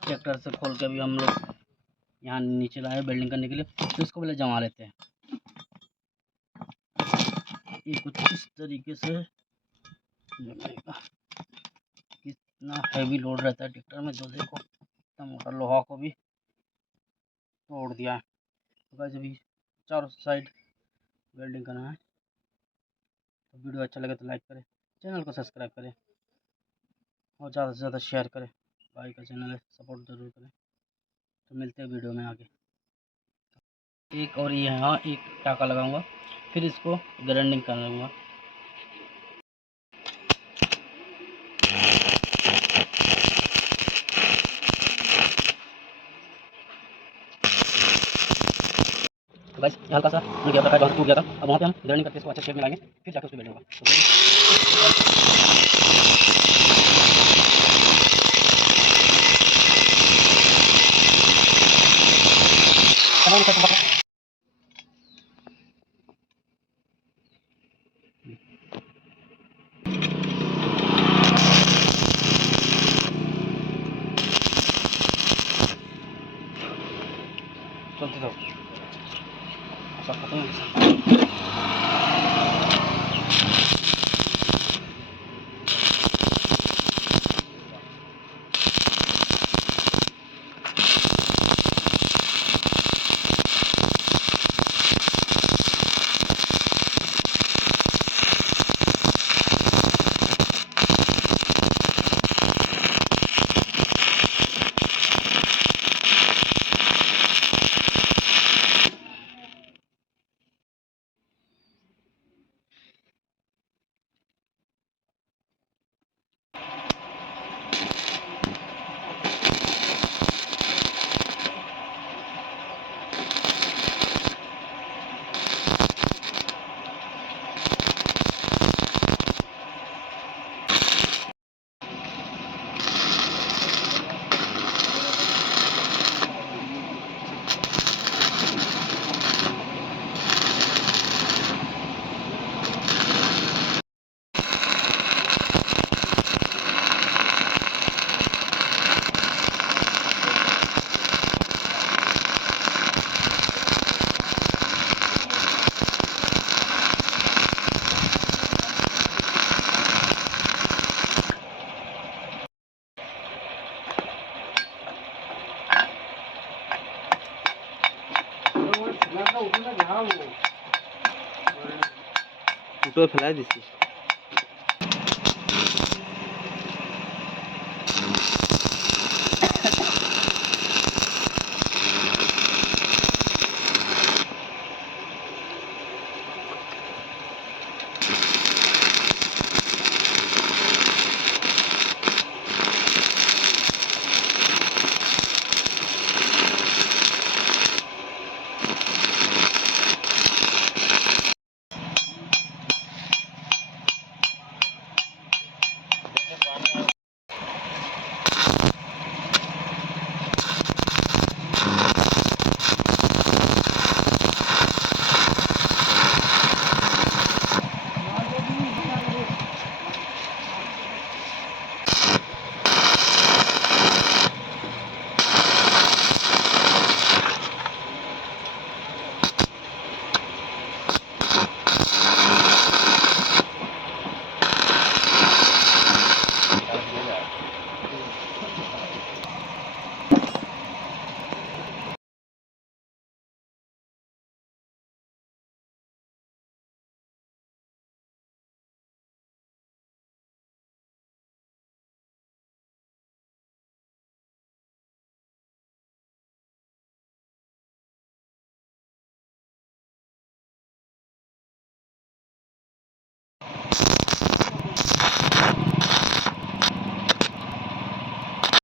ट्रैक्टर से खोल के अभी हम लोग यहाँ नीचे लाए बिल्डिंग करने के लिए, तो इसको पहले जमा लेते हैं। ये कुछ इस तरीके से जमेगा। कितना हैवी लोड रहता है ट्रैक्टर में, जो देखो इतना मोटा लोहा को भी तोड़ दिया है। तो गाइस अभी चारों साइड वेल्डिंग करना है। तो वीडियो अच्छा लगे तो लाइक करें, चैनल को सब्सक्राइब करें और ज़्यादा से ज़्यादा शेयर करें। भाई का चैनल है, सपोर्ट ज़रूर करें। तो मिलते हैं वीडियो में आगे। एक और ये यहाँ एक टाका लगाऊंगा, फिर इसको ग्राइंडिंग कर लूँगा। तो बस हल्का सा ये क्या था, टूट गया था। अब वहाँ पे हम ग्राइंडिंग करके इसको अच्छे शेप में लाएंगे, फिर जाकर उसको बेलूंगा। चलते जाओ, सब खत्म है। उठो फैला दिसी।